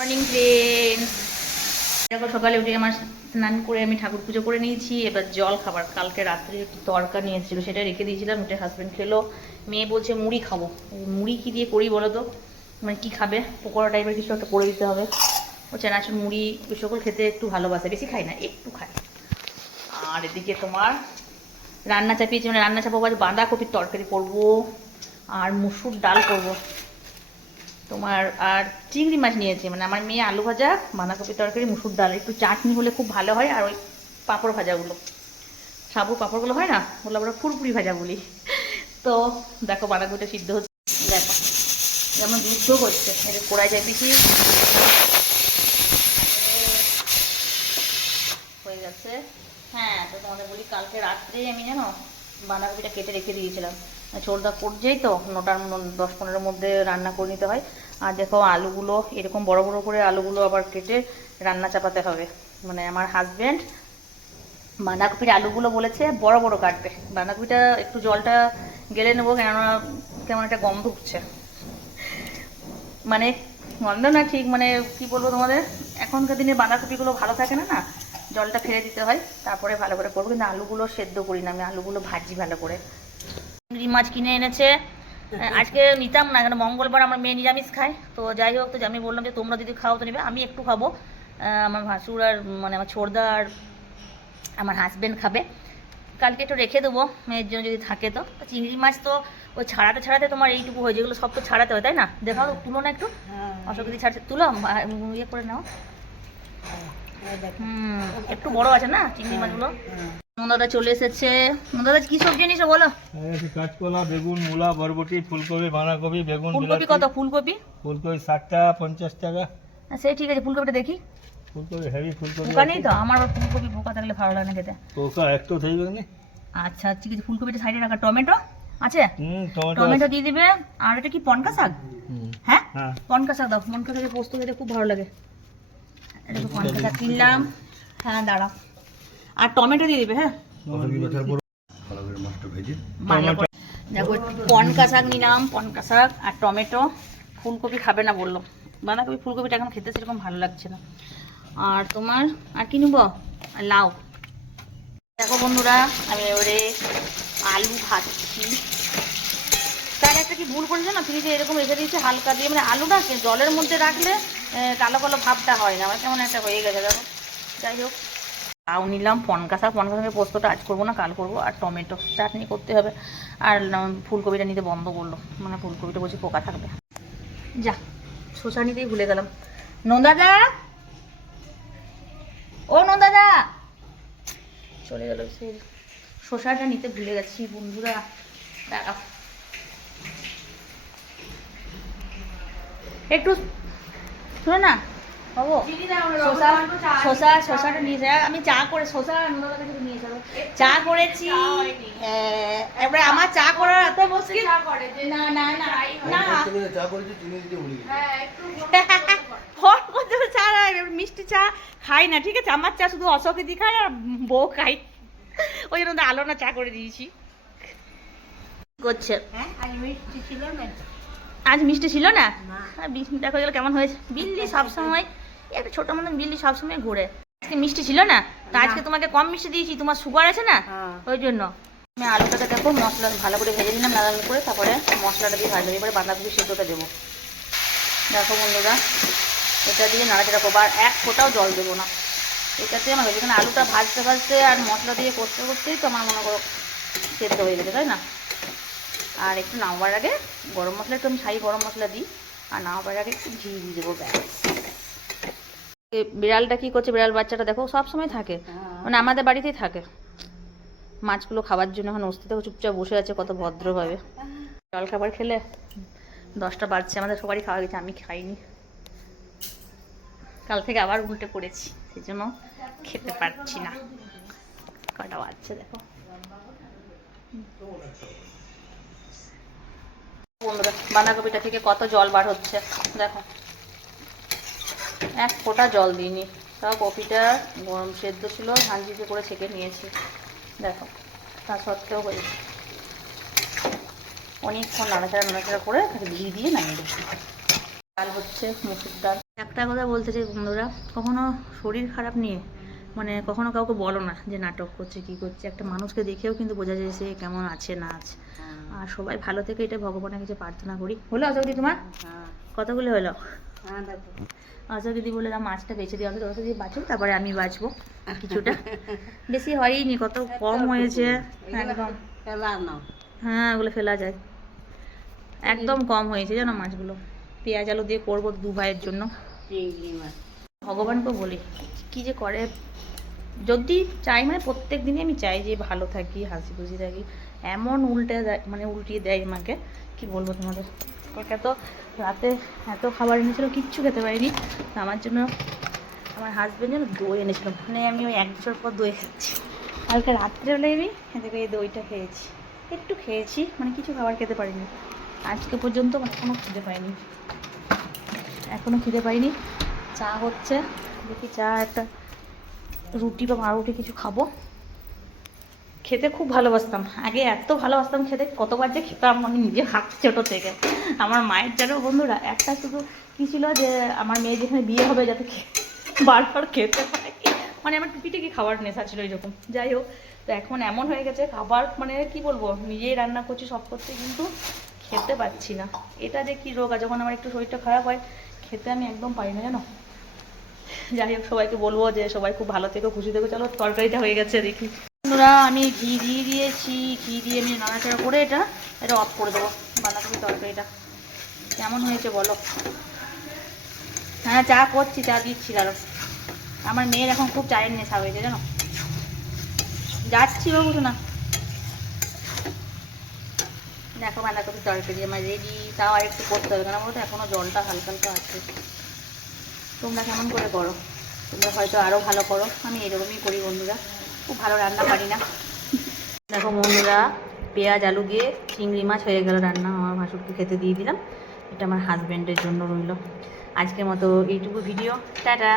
Morning friends, দেখো সকালে উঠে আমার স্নান করে আমি ঠাকুর পুজো করে নিয়েছি। এবার জল খাবার, কালকে রাত্রে একটু তরকা নিয়েছিল, সেটা রেখে দিয়েছিলাম, ওটা হাজব্যান্ড খেলো। মেয়ে বলছে মুড়ি খাবো। মুড়ি কি দিয়ে করি বলো তো, মানে কি খাবে? পকোড়া টাইপের কিছু একটা করে দিতে হবে। ও চানাচুর মুড়ি ওই সকল খেতে একটু ভালোবাসে, বেশি খাই না, একটু খাই। আর এদিকে তোমার রান্না চাপিয়েছি, মানে রান্না চাপাবো, আজ বাঁধাকপির তরকারি করবো আর মুসুর ডাল করবো তোমার। আর চিংড়ি মাছ নিয়েছি, মানে আমার মেয়ে আলু ভাজা, বাঁধাকপি তরকারি, মুসুর ডাল, একটু চাটনি হলে খুব ভালো হয়। আর ওই পাঁপড় ভাজাগুলো, সাবু পাঁপড়গুলো হয় না, ওগুলো আমরা ফুরফুরি ভাজা বলি। তো দেখো বাঁধাকপিটা সিদ্ধ হচ্ছে, দেখো যেমন যুদ্ধ করছে। এটা কড়াই চাপিয়েছি, হয়ে গেছে। হ্যাঁ, তো তোমাদের বলি, কালকে রাত্রেই আমি জানো বাঁধাকপিটা কেটে রেখে দিয়েছিলাম। ছোটদা করছেই তো 9টার 10-15-এর মধ্যে রান্না করে নিতে হয়। আর দেখো আলুগুলো এরকম বড় বড় করে আলুগুলো আবার কেটে রান্না চাপাতে হবে। মানে আমার হাজব্যান্ড বাঁধাকপির আলুগুলো বলেছে বড় বড় কাটবে। বাঁধাকপিটা একটু জলটা গেলে নেবো, কেননা কেমন একটা গন্ধ উঠছে। মানে গন্ধ না ঠিক, মানে কি বলবো তোমাদের, এখনকার দিনে বাঁধাকপিগুলো ভালো থাকে না, না জলটা ফেলে দিতে হয়, তারপরে ভালো করে করবো। কিন্তু আলুগুলো সেদ্ধ করি না আমি, আলুগুলো ভাজি ভালো করে। চিংড়ি মাছ কিনে এনেছে, আজকে নিতাম না, কেন মঙ্গলবার আমার মেয়ে নিরামিষ খায়। তো যাই হোক, তো আমি বললাম যে তোমরা যদি খাও তো নিবে, আমি একটু খাবো, আমার ভাসুর আর মানে আমার ছোড়দা আর আমার হাজব্যান্ড খাবে। কালকে একটু রেখে দেবো মেয়ের জন্য যদি থাকে। তো চিংড়ি মাছ তো ওই ছাড়াতে ছাড়াতে তোমার এইটুকু হয়, যেগুলো সব তো ছাড়াতে হয়, তাই না? দেখাও, তুলো না একটু, অসুবিধা ছাড়ছে, তুলো ইয়ে করে নাও। একটু বড় আছে না চিংড়ি মাছগুলো। নন্দাদা চলে এসেছে। নন্দাদা কি সবজি নিয়েছো বলো? কাঁচকলা, বেগুন, মূলা, বরবটি, ফুলকপি, বাঁধাকপি, বেগুন, ফুলকপি কত? ফুলকপি 60 টাকা, 50 টাকা। সেই ঠিক আছে, ফুলকপিটা দেখি। ফুলকপি হেভি ফুলকপি পোকা নেই তো? আমার ফুলকপি পোকা থাকলে ভালো লাগে না খেতে। পোকা একটু থাকবে না। আচ্ছা ঠিক আছে, ফুলকপিটা সাইডে রাখা। টমেটো আছে? টমেটো দিয়ে দিবে। আর এটা কি পনকা শাক? হ্যাঁ, পনকা শাক দাও। পনকা শাকের পোস্ত খেতে খুব ভালো লাগে। এটা পনকা শাক কিনলাম। হ্যাঁ দাঁড়াও, আর টমেটো দিয়ে দিবে। হ্যাঁ, দেখো পনকা শাক নিলাম, পনকা শাক আর টমেটো। ফুলকপি খাবে না বললো, বাঁধাকপি ফুলকপিটা এখন খেতে সেরকম ভালো লাগছে না। আর তোমার আর কি নিব? লাউ। দেখো বন্ধুরা, আমি এবারে আলু ভাজছি। তার একটা কি ভুল করেছে না, ফ্রিজে এরকম রেখে দিয়েছে হালকা দিয়ে, মানে আলুটা জলের মধ্যে রাখলে কালো কালো ভাবটা হয় না, আমার কেমন একটা হয়ে গেছে দেখো। যাই হোক, লাউ নিলাম, পনকা শাক, পনকা শাকের পোস্তটা আজ করবো না, কাল করবো। আর টমেটো চাটনি করতে হবে। আর ফুলকপিটা নিতে বন্ধ করলো, মানে ফুলকপিটা বলছি পোকা থাকবে। যা, শসা নিতেই ভুলে গেলাম। নন্দাদা, ও নন্দাদা চলে গেল, সে শসাটা নিতে ভুলে গেছি বন্ধুরা। দাঁড়াও একটু, শোনো না বাবু, শসাটা নিয়ে যায়। আমি চা করে শসা নিয়ে যাবো, চা করেছি। এবারে আমার চা করার এত মুশকিল। না না না না, ফোন করতে চা, মিষ্টি চা খাই না, ঠিক আছে? আমার চা শুধু অশোকে দি খাই আর বউ খাই, ওই জন্য আলো না চা করে দিয়েছি। করছে আজ মিষ্টি ছিল না? দেখো গেল কেমন হয়েছে। বিল্লি সবসময় একটা ছোট মতন বিল্লি সবসময় ঘুরে। আজকে মিষ্টি ছিল না, তা আজকে তোমাকে কম মিষ্টি দিয়েছি, তোমার সুগার আছে না, ওই জন্য। আমি আলুটাকে দেখো মশলা ভালো করে ভেজে নিলাম লাল করে, তারপরে মশলাটা দিয়ে ভাজবো। এবারে বাঁধাকপি সেদ্ধটা দেবো। দেখো বন্ধুরা, এটা দিয়ে নাড়াচাড়া করবো, আর এক ফোঁটাও জল দেবো না। এটাতে আমার হয়েছে, এখানে আলুটা ভাজতে ভাজতে আর মশলা দিয়ে করতে করতেই তো আমার মনে করো সেদ্ধ হয়ে গেছে, তাই না? আর একটু নামাবার আগে গরম মশলা, একটু আমি ছাই গরম মশলা দিই, আর নামাবার আগে একটু ঘি দিয়ে দেবো, ব্যাস। বিড়ালটা কি করছে? বিড়াল বাচ্চাটা দেখো সব সময় থাকে, মানে আমাদের বাড়িতেই থাকে। মাছগুলো খাবার জন্য এখন অস্তি থেকে চুপচাপ বসে আছে কত ভদ্রভাবে। জল খাবার খেলে 10টা বাজছে, আমাদের সবারই খাওয়া গেছে, আমি খাইনি। কাল থেকে আবার উল্টে পড়েছি, সেই জন্য খেতে পারছি না। কটা বাজছে দেখো বন্ধুরা, বাঁধাকপিটা থেকে কত জল বার হচ্ছে দেখো। এক ফোঁটা জল দিইনি, তাও কপিটা গরম সেদ্ধ ছিল, ঝাঁঝিতে করে ছেঁকে নিয়েছি দেখো, তা সত্ত্বেও হয়েছে। অনেকক্ষণ নাড়াচাড়া করে ঘি দিয়ে নামিয়ে দিচ্ছি। ডাল হচ্ছে মুসুর ডাল। একটা কথা বলতে চাই বন্ধুরা, কখনো শরীর খারাপ নিয়ে মানে কখনো কাউকে বলো না যে নাটক করছে কি করছে। একটা মানুষকে দেখেও কিন্তু বোঝা যায় সে কেমন আছে না আছে। আর সবাই ভালো থেকে এটা ভগবানের কাছে প্রার্থনা করি। হলো আশা দিদি তোমার কতগুলো হলো? আশা দিদি বলে মাছটা বেঁচে দিও, আমি দিদি বাঁচুক তারপরে আমি বাঁচবো কিছুটা। বেশি হয়নি, কত কম হয়েছে একদম। হ্যাঁ ওগুলো ফেলা যায়, একদম কম হয়েছে জানো মাছগুলো। পেঁয়াজ আলু দিয়ে করবো 2 ভাইয়ের জন্য। ভগবানকে বলি কি যে করে, যদি চাই মানে প্রত্যেক দিনই আমি চাই যে ভালো থাকি, হাসি খুশি থাকি। এমন মানে উল্টিয়ে দেয় আমাকে, কি বলবো তোমাদের। কালকে তো রাতে এত খাবার এনেছিল, কিচ্ছু খেতে পারিনি। আমার জন্য আমার হাজব্যান্ড যেন দই এনেছিল, মানে আমি ওই 1 বছর পর দই খাচ্ছি। কালকে রাত্রেবেলায় আমি এদিকে এই দইটা খেয়েছি, একটু খেয়েছি, মানে কিছু খাবার খেতে পারিনি আজকে পর্যন্ত। এখনও খিদে পাইনি, এখনও খিদে পাইনি। চা হচ্ছে, দেখি চা একটা রুটি বা পাউরুটি কিছু খাবো। খেতে খুব ভালোবাসতাম আগে, এত ভালোবাসতাম খেতে, কতবার যে খেতাম আমি নিজে হাতে ছোটো থেকে। আমার মায়ের যেন বন্ধুরা একটা শুধু কী ছিল যে আমার মেয়ে যেখানে বিয়ে হবে যাতে বারবার খেতে পারে, মানে আমার টুকিটা কি খাবার নেশা ছিল এরকম। যাই হোক, তো এখন এমন হয়ে গেছে খাবার মানে কি বলবো, নিজেই রান্না করছি সব করতে, কিন্তু খেতে পাচ্ছি না। এটা যে কী রোগ, আর যখন আমার একটু শরীরটা খারাপ হয় খেতে আমি একদম পারি না জানো। যাই হোক, সবাইকে বলবো যে সবাই খুব ভালো থেকো, খুশি থেকো। চলো তরকারিটা হয়ে গেছে দেখি। বন্ধুরা আমি ঘি দিয়ে দিয়েছি, ঘি দিয়ে আমি নাড়াচাড়া করে এটা অফ করে দেবো। বাঁধাকপি তরকারিটা কেমন হয়েছে বলো। হ্যাঁ চা করছি, চা দিচ্ছি আরো। আমার মেয়ের এখন খুব চায়ের নেশা হয়েছে জানো। যাচ্ছি বাবু না, দেখো বাঁধাকপির তরকারি আমার রেডি। তাও আর একটু করতে হবে, কেন বলতো এখনও জলটা হালকা হালকা আছে। তোমরা কেমন করে করো? তোমরা হয়তো আরও ভালো করো, আমি এরকমই করি বন্ধুরা, খুব ভালো রান্না পারি না। দেখো বন্ধুরা, পেঁয়াজ আলু দিয়ে চিংড়ি মাছ হয়ে গেল রান্না, আমার ভাসুরকে খেতে দিয়ে দিলাম। এটা আমার হাজব্যান্ডের জন্য রইল। আজকের মতো এইটুকু ভিডিও, টাটা।